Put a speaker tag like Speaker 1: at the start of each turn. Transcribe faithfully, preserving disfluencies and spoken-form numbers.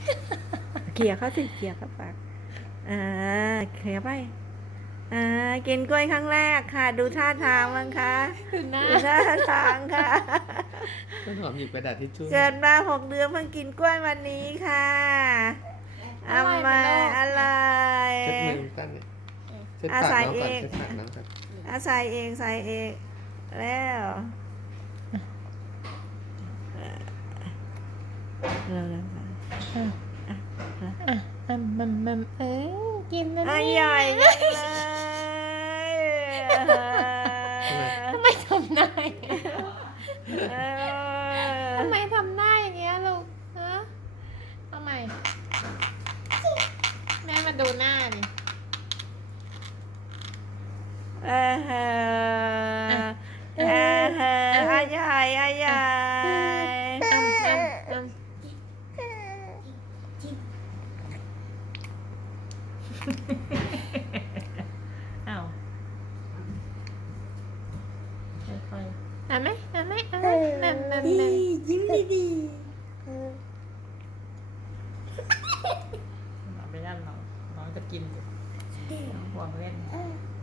Speaker 1: เขี่ยเข้าสิเขี่ยเข้าปากอ่าเขี่ยไปอ่ากินกล้วยครั้งแรกค่ะ ดูท่าทางมั้งคะ
Speaker 2: ดูหน้า
Speaker 1: ดูท่าทางค่ะ
Speaker 3: ต้นหอมหยิบกระดาษทิชชู่
Speaker 1: เกิดมาหกเดือนเพิ่งกินกล้วยวันนี้ค่ะเอามาอะไร
Speaker 3: เช็ดมือตั้งเนี่ยเช็ด
Speaker 1: อา
Speaker 3: ปาก
Speaker 1: ศัย
Speaker 3: น้องก่อน
Speaker 1: เอง
Speaker 3: เช็ดปากน้องก่อน
Speaker 1: อาใส่เองใส่เองแล้วเร็วๆค่ะ
Speaker 2: อ่ะอ่ะมันมันเอ้ยกินนะ
Speaker 1: อ
Speaker 2: เนี่ย
Speaker 1: ร่อยจังเลย
Speaker 2: ทำไมทำหน้าอย่างเงี้ย
Speaker 1: เออ
Speaker 2: ทำไมทำหน้าอย่างเงี้ยลูกฮะทำไมแม่มาดูหน้าดิ
Speaker 1: เออเออเออเอออายายอายาย
Speaker 2: อ้ำอ้ำอ้ำอ้าวค่อยๆเอาไหมเอาไหมเอาไหมนั่นนั่นนั่น
Speaker 1: ยิ้มดี
Speaker 2: เอาไปด้านน้องน้องจะกินอยู่น้องห่วงเล่น
Speaker 1: ๆ